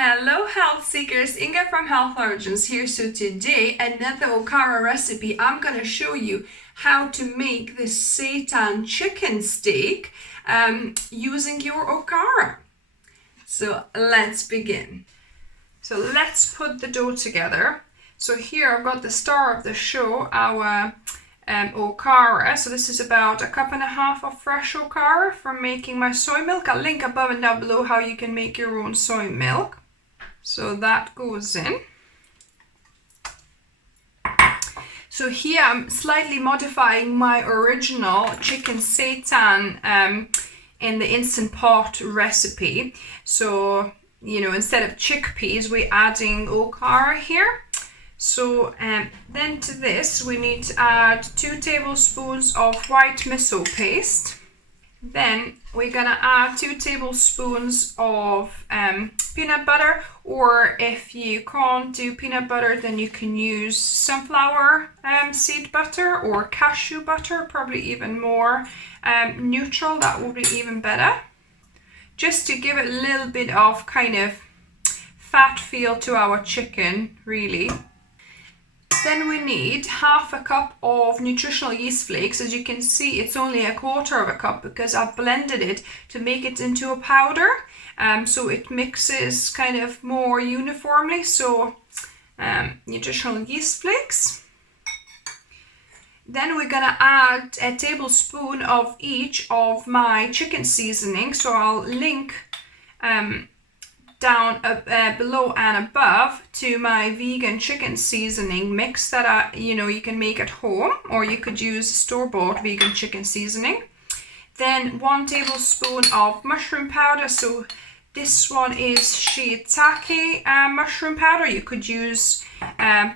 Hello health seekers, Inga from Health Origins here. So today another Okara recipe. I'm going to show you how to make this seitan chicken steak using your Okara. So let's begin. So let's put the dough together. So here I've got the star of the show, our Okara. So this is about 1.5 cups of fresh Okara from making my soy milk. I'll link above and down below how you can make your own soy milk. So that goes in. So here I'm slightly modifying my original chicken seitan in the Instant Pot recipe. So, instead of chickpeas, we're adding Okara here. So then to this, we need to add 2 tablespoons of white miso paste. Then we're gonna add 2 tablespoons of peanut butter, or if you can't do peanut butter, then you can use sunflower seed butter or cashew butter, probably even more neutral, that would be even better. Just to give it a little bit of kind of fat feel to our chicken, really. Then we need 1/2 cup of nutritional yeast flakes. As you can see, it's only 1/4 cup because I've blended it to make it into a powder. So it mixes kind of more uniformly. So nutritional yeast flakes. Then we're gonna add 1 tablespoon of each of my chicken seasoning. So I'll link down below and above to my vegan chicken seasoning mix that you can make at home, or you could use store-bought vegan chicken seasoning. Then 1 tablespoon of mushroom powder. So this one is shiitake mushroom powder. You could use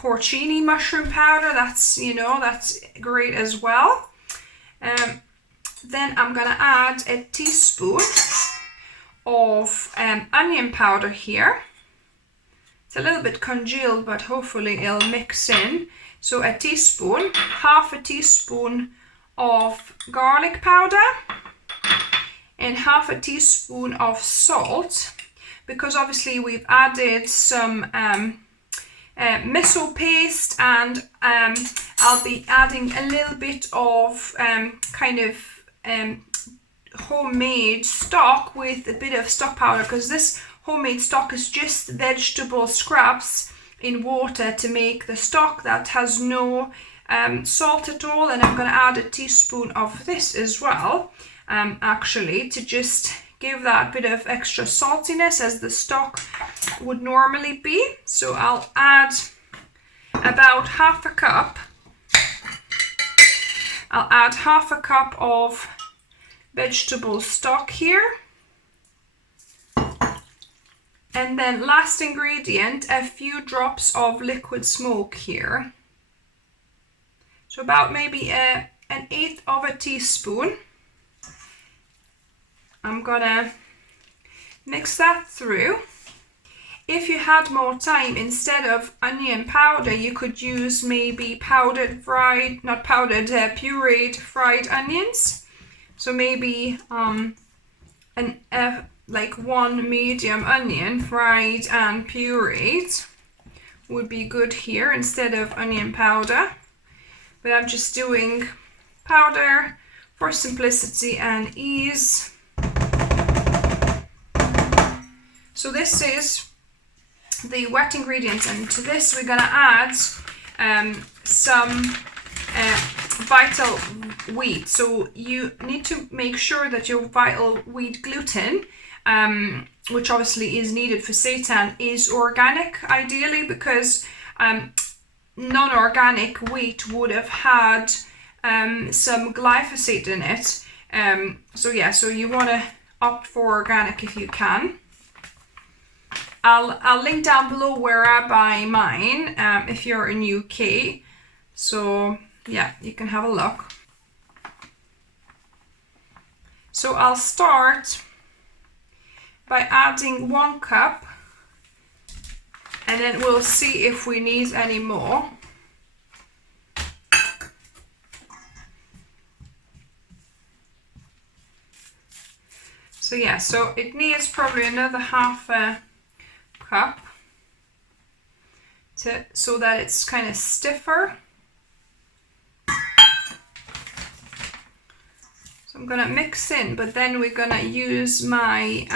porcini mushroom powder. That's great as well. Then I'm gonna add 1 teaspoon of onion powder here. It's a little bit congealed, but hopefully it'll mix in. So 1 teaspoon, 1/2 teaspoon of garlic powder, and 1/2 teaspoon of salt, because obviously we've added some miso paste, and I'll be adding a little bit of homemade stock with a bit of stock powder, because this homemade stock is just vegetable scraps in water to make the stock that has no salt at all. And I'm going to add 1 teaspoon of this as well, actually, to just give that bit of extra saltiness as the stock would normally be. So I'll add about 1/2 cup. I'll add 1/2 cup of vegetable stock here. And then last ingredient, a few drops of liquid smoke here. So about maybe 1/8 of a teaspoon. I'm gonna mix that through. If you had more time, instead of onion powder, you could use maybe pureed fried onions. So maybe like 1 medium onion fried and pureed would be good here instead of onion powder. But I'm just doing powder for simplicity and ease. So this is the wet ingredients, and to this we're gonna add some vital wheat. So you need to make sure that your vital wheat gluten, which obviously is needed for seitan, is organic ideally, because non-organic wheat would have had some glyphosate in it. So you want to opt for organic if you can. I'll link down below where I buy mine if you're in UK. So yeah, you can have a look. So I'll start by adding 1 cup, and then we'll see if we need any more. So yeah, so it needs probably another 1/2 cup so that it's kind of stiffer. So I'm gonna mix in, but then we're gonna use my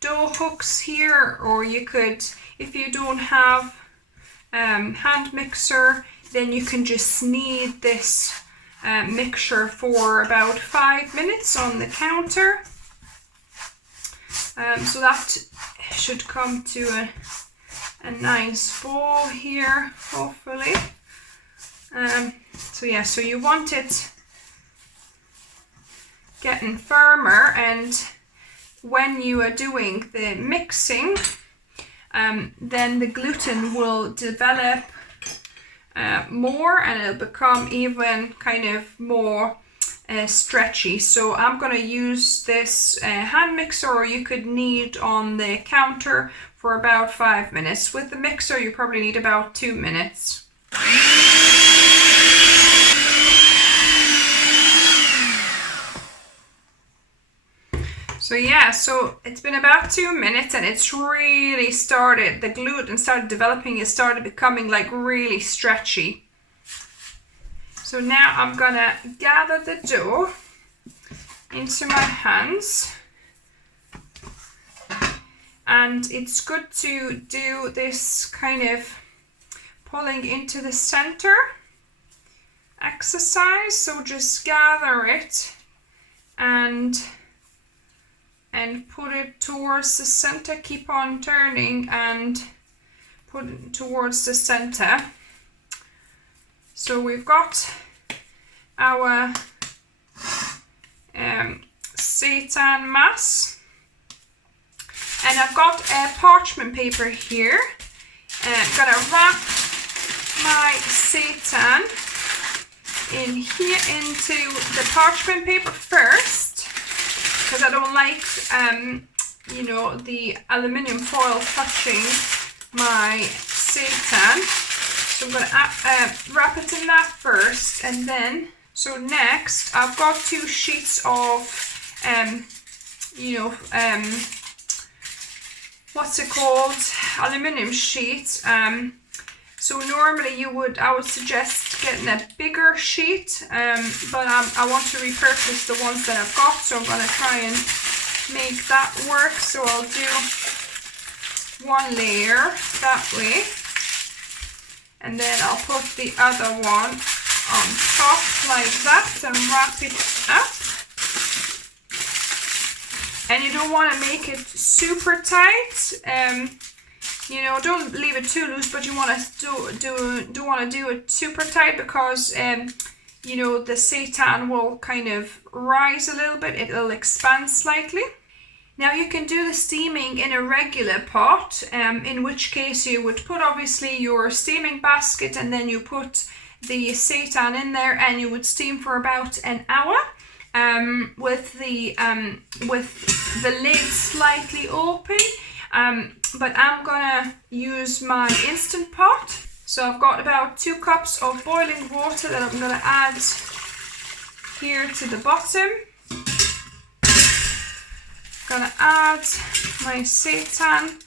dough hooks here, or you could, if you don't have hand mixer, then you can just knead this mixture for about 5 minutes on the counter. So that should come to a nice ball here, hopefully. So yeah, so you want it getting firmer, and when you are doing the mixing, then the gluten will develop more, and it'll become even kind of more stretchy. So I'm going to use this hand mixer, or you could knead on the counter for about 5 minutes. With the mixer you probably need about 2 minutes. So yeah, so it's been about 2 minutes, and it's really started, the gluten started developing, it started becoming like really stretchy. So now I'm gonna gather the dough into my hands, and it's good to do this kind of pulling into the center exercise. So just gather it and put it towards the center. Keep on turning and put it towards the center. So we've got our seitan mass, and I've got a parchment paper here. I'm gonna wrap my seitan in here into the parchment paper first, because I don't like you know, the aluminium foil touching my seitan. So I'm gonna wrap it in that first, and then, so next I've got 2 sheets of you know, what's it called, aluminium sheet. So normally I would suggest getting a bigger sheet, but I want to repurpose the ones that I've got, so I'm going to try and make that work. So I'll do 1 layer that way, and then I'll put the other one on top like that and wrap it up. And you don't want to make it super tight. You know, don't leave it too loose, but you want to don't want to do it super tight, because you know, the seitan will kind of rise a little bit. It'll expand slightly. Now you can do the steaming in a regular pot, in which case you would put obviously your steaming basket, and then you put the seitan in there, and you would steam for about an hour. With the lid slightly open, but I'm gonna use my instant pot. So I've got about 2 cups of boiling water that I'm gonna add here to the bottom. Gonna add my seitan,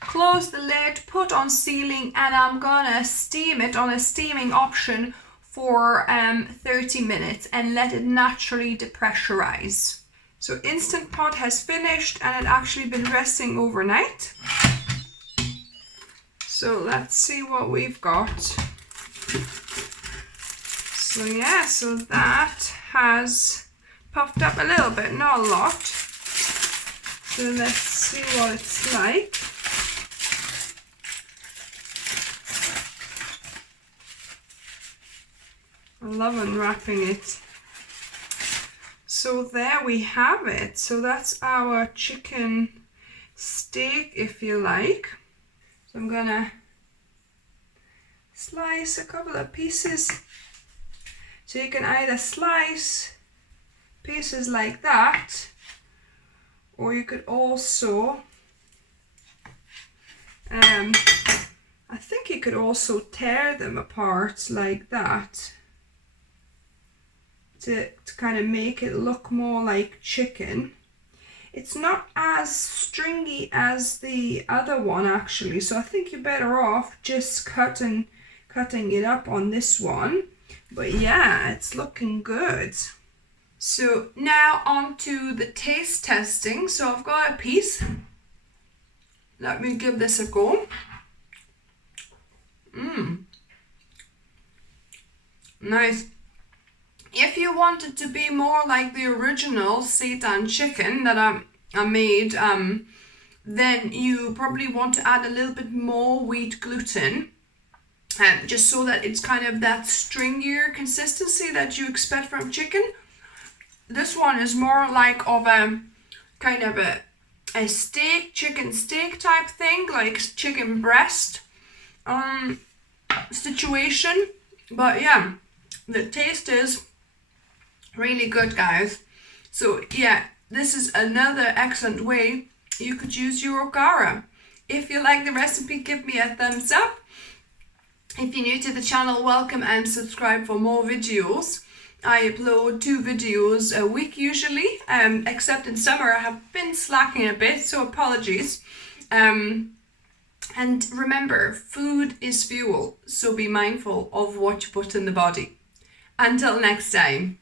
close the lid, put on sealing, and I'm gonna steam it on a steaming option for 30 minutes and let it naturally depressurize. So Instant Pot has finished, and it actually been resting overnight. So let's see what we've got. So yeah, so that has puffed up a little bit, not a lot. So let's see what it's like. I love unwrapping it. So there we have it. So that's our chicken steak, if you like. So I'm gonna slice a couple of pieces. So you can either slice pieces like that, or you could also I think you could also tear them apart like that, to kind of make it look more like chicken. It's not as stringy as the other one actually, so I think you're better off just cutting it up on this one. But yeah, it's looking good. So now on to the taste testing. So I've got a piece. Let me give this a go. Nice. If you want it to be more like the original seitan chicken that I made, then you probably want to add a little bit more wheat gluten, just so that it's kind of that stringier consistency that you expect from chicken. This one is more like of a kind of a steak, chicken steak type thing, like chicken breast situation. But yeah, the taste is really good, guys. So yeah, this is another excellent way you could use your Okara. If you like the recipe, give me a thumbs up. If you're new to the channel, welcome and subscribe for more videos. I upload 2 videos a week usually, except in summer I have been slacking a bit, so apologies. And remember, food is fuel, so be mindful of what you put in the body. Until next time.